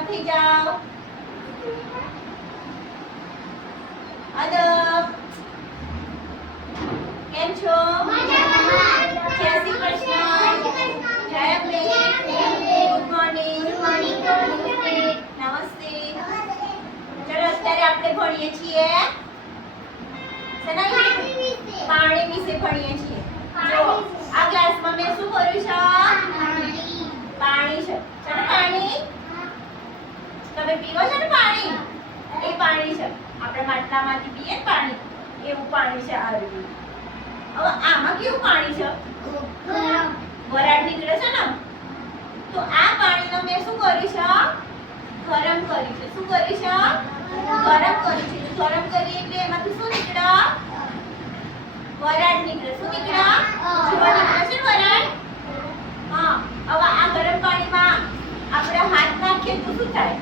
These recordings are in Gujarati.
તરફ થઈ જાઓ. અદબ કેમ છો? જય શ્રી કૃષ્ણ. જય ગુડ મોર્નિંગ નમસ્તે. ચલો, અત્યારે આપણે ભણીએ છીએ. પાણી વિશે ભણીએ છીએ. જો, આ ક્લાસમાં મેં શું કર્યું છે? પાણી છે. પાણી. તમે પીવો છો ને પાણી? એ પાણી છે. આપણે માટલામાંથી પીએ પાણી. એવું પાણી છે આ હવે આમાં કેવું પાણી છે? વરાળ નીકળે છે ને? તો આ પાણીનો મેં શું કર્યું છે? ગરમ કર્યું છે. શું કર્યું છે? ગરમ કર્યું છે. ગરમ કરી એટલે એમાંથી શું નીકળે? વરાળ નીકળે. શું નીકળે જોવા નીકળે છે ને વરાળ હા હવે આ ગરમ પાણીમાં આપણે હાથ નાખીએ તો શું થાય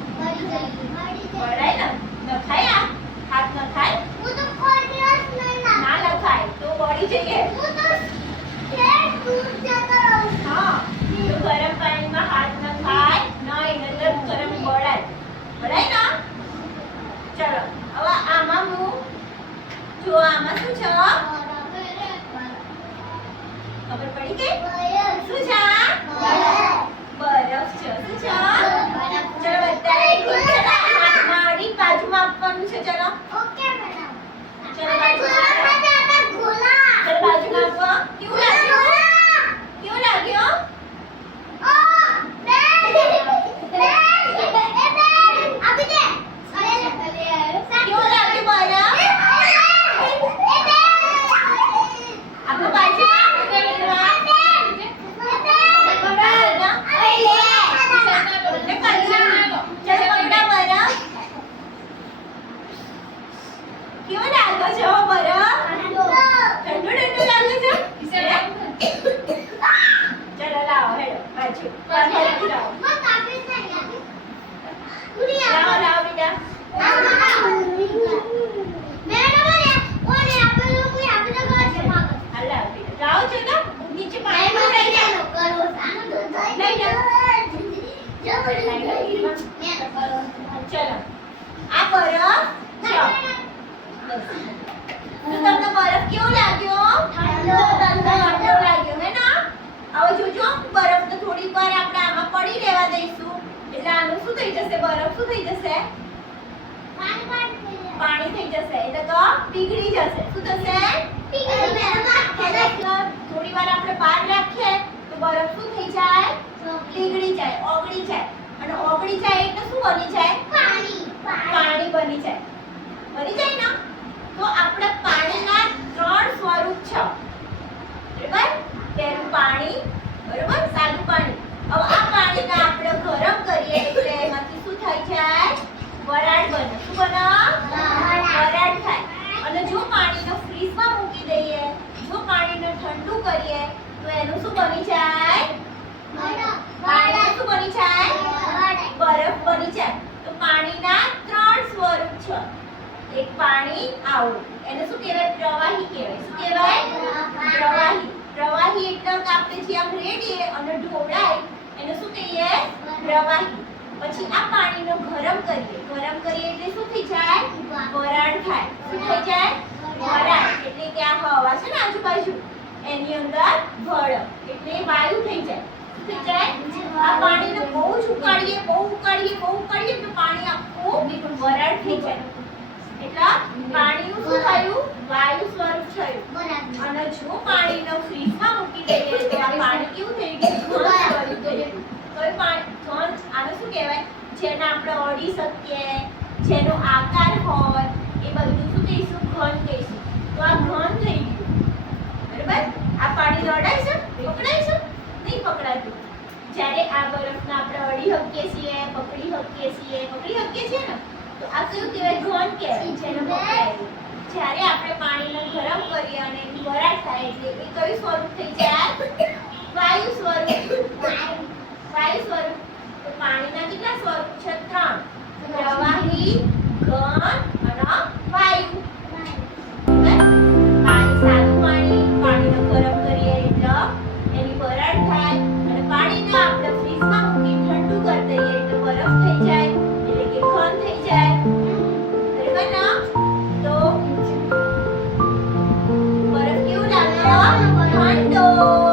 વળાય ને નખાય આ હાથ નખાય ના નખાય તો હા તો ગરમ પાણીમાં હાથ નખાય નહીં નતર ગરમ વળાય ને? ચલો હવે આમાં હું જો આમાં શું છે? 老公，你。at you. Bye. એટલે શું થઈ જશે, બરફ શું થઈ જશે. પાણી થઈ જશે, એટલે તો પીગળી જશે. શું થશે? થોડી વાર આપણે બહાર રાખીએ, તો બરફ શું થઈ જાય, પીગળી જાય, ઓગળી જાય. અને ઓગળી જાય એટલે શું બની જાય પાણી બની જાય બની જાય ને તો આપણે પાણીના ત્રણ સ્વરૂપ છે બરાબર પહેલું પાણી બરાબર સાદું પાણી હવે આ પાણીને આપણે ગરમ કરીએ એટલે એમાંથી શું થાય જાય વરાળ બને શું બને વરાળ થાય અને જો પાણીને ફ્રીઝમાં મૂકી દઈએ જો પાણીને ઠંડુ કરીએ તો એનું શું બની જાય પાણી શું બની જાય બરફ બની જાય તો પાણીના ત્રણ સ્વરૂપ છે એક પાણી આવું. એને શું કહેવાય? પ્રવાહી કહેવાય. શું કહેવાય? પ્રવાહી. પ્રવાહી એટલે આપણે જે આમ રેડીએ અને ઢોળાય, એને શું કહીએ? પ્રવાહી. પછી આ પાણીનો ગરમ કરીએ. ગરમ કરીએ એટલે શું થઈ જાય? વરાળ થાય. શું થઈ જાય? વરાળ. એટલે કે આ હવા છે ને આજુબાજુ, એની અંદર ભળ એટલે વાયુ થઈ જાય. થઈ જાય? આ પાણીને બહુ જ ઉકાળીએ, બહુ ઉકાળીએ બહુ ઉકાળીએ તો પાણી આખું વરાળ થઈ છે. એટલે પાણીનું શું થયું? વાયુ સ્વરૂપ થયું. અને જો પાણીને ફ્રીજમાં મૂકી દઈએ તો આ પાણી કેવું થઈ ગયું? ઘન સ્વરૂપ તો એ પાણી ઘન આને શું કહેવાય? જેને આપણે અડી શકીએ જેનો આકાર હોય એ બધું શું કહીશું? ઘન કહીશું. તો આ ઘન થઈ ગયું. બરાબર? આ પાણી અડાય છે? પકડાય છે? નહીં પકડાતું. જ્યારે આ બરફને આપણે અડી શકીએ છીએ પકડી શકીએ છીએ પકડી શકીએ છીએ ને જ્યારે આપણે પાણીને ગરમ કરીએ અને એની વરાળ થાય એટલે એ કયું સ્વરૂપ થઈ જાય? વાયુ સ્વરૂપ. વાયુ સ્વરૂપ. પાણીના કેટલા સ્વરૂપ છે? ત્રણ. પ્રવાહી, ઘન Condo!